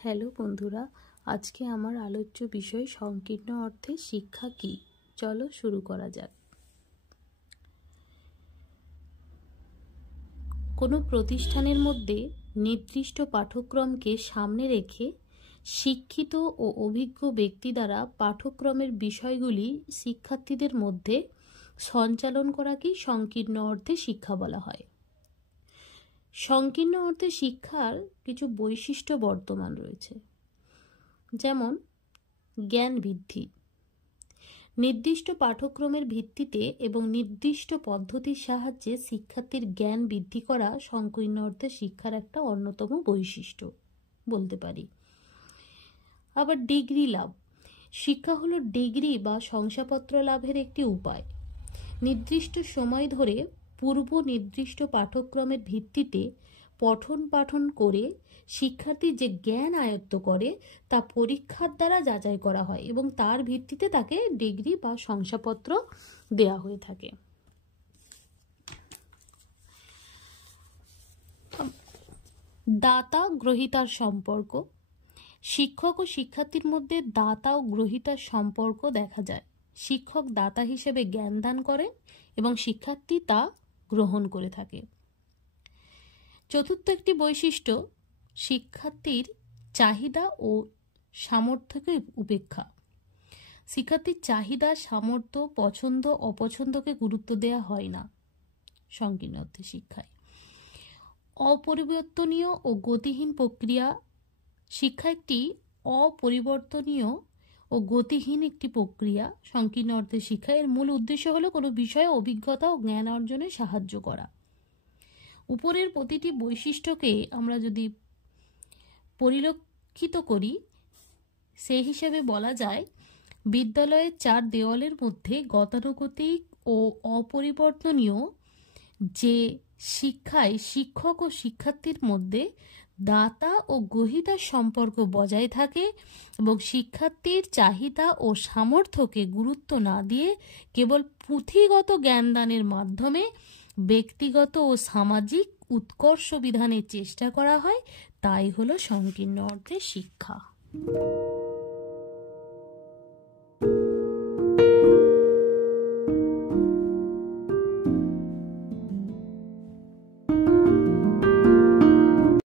Hello বন্ধুরা, আজকে আমার আলোচ্য বিষয় সংকীর্ণ অর্থে শিক্ষা কি। চলো শুরু করা যাক। কোনো প্রতিষ্ঠানের মধ্যে নির্দিষ্ট পাঠ্যক্রমকে সামনে রেখে শিক্ষিত ও অভিজ্ঞ ব্যক্তি দ্বারা পাঠ্যক্রমের বিষয়গুলি শিক্ষার্থীদের মধ্যে সঞ্চালন করাকেই সংকীর্ণ অর্থে শিক্ষা বলা হয়। সংকীর্ণ অর্থে শিক্ষার কিছু বৈশিষ্ট্য বর্তমান রয়েছে, যেমন জ্ঞান বৃদ্ধি। নির্দিষ্ট পাঠ্যক্রমের ভিত্তিতে এবং নির্দিষ্ট পদ্ধতির সাহায্যে শিক্ষার্থীর জ্ঞান বৃদ্ধি করা সংকীর্ণ অর্থে শিক্ষার একটা অন্যতম বৈশিষ্ট্য বলতে পারি। আবার ডিগ্রি লাভ। শিক্ষা হলো ডিগ্রি বা শংসাপত্র লাভের একটি উপায়। নির্দিষ্ট সময় ধরে পূর্ব নির্দিষ্ট পাঠ্যক্রমের ভিত্তিতে পঠন পাঠন করে শিক্ষার্থী যে জ্ঞান আয়ত্ত করে তা পরীক্ষার দ্বারা যাচাই করা হয় এবং তার ভিত্তিতে তাকে ডিগ্রি বা শংসাপত্র দেয়া হয়ে থাকে। দাতা গ্রহীতার সম্পর্ক। শিক্ষক ও শিক্ষার্থীর মধ্যে দাতা ও গ্রহীতার সম্পর্ক দেখা যায়। শিক্ষক দাতা হিসেবে জ্ঞান দান করেন এবং শিক্ষার্থী তা গ্রহণ করে থাকে। চতুর্থ একটি বৈশিষ্ট্য, শিক্ষার্থীর চাহিদা ও সামর্থ্যকে উপেক্ষা। শিক্ষার্থীর চাহিদা, সামর্থ্য, পছন্দ অপছন্দকে গুরুত্ব দেওয়া হয় না সংকীর্ণ অর্থে শিক্ষায়। অপরিবর্তনীয় ও গতিহীন প্রক্রিয়া। শিক্ষা একটি অপরিবর্তনীয় ও গতিহীন একটি প্রক্রিয়া সংকীর্ণ অর্থে শিক্ষা। এর মূল উদ্দেশ্য হলো কোনো বিষয়ে অভিজ্ঞতা ও জ্ঞান অর্জনে সাহায্য করা। উপরের প্রতিটি বৈশিষ্ট্যকে আমরা যদি পরিলক্ষিত করি, সেই হিসাবে বলা যায় বিদ্যালয়ের চার দেওয়ালের মধ্যে গতানুগতিক ও অপরিবর্তনীয় যে শিক্ষায় শিক্ষক ও শিক্ষার্থীর মধ্যে দাতা ও গ্রহীতার সম্পর্ক বজায় থাকে এবং শিক্ষার্থীর চাহিদা ও সামর্থ্যকে গুরুত্ব না দিয়ে কেবল পুঁথিগত জ্ঞানদানের মাধ্যমে ব্যক্তিগত ও সামাজিক উৎকর্ষ বিধানের চেষ্টা করা হয়, তাই হলো সংকীর্ণ অর্থে শিক্ষা।